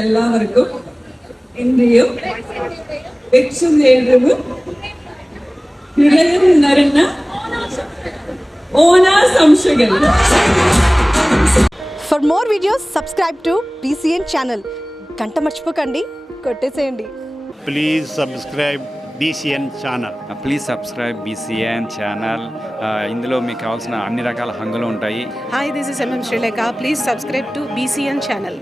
എല്ലാവർക്കും ഇന്ത്യയും വെച്ചു നേടുന്നു ഹൃദയം നിറഞ്ഞ ഓണാശംസകൾ. For more videos, subscribe to BCN channel. గంట మర్చిపోకండి, కొట్టేసేయండి. Please subscribe BCN channel. Please subscribe BCN channel. ఇందులో మీకు కావాల్సిన అన్ని రకాల హంగులు ఉంటాయి. Hi, this is MM Sri Lanka. Please subscribe to BCN channel.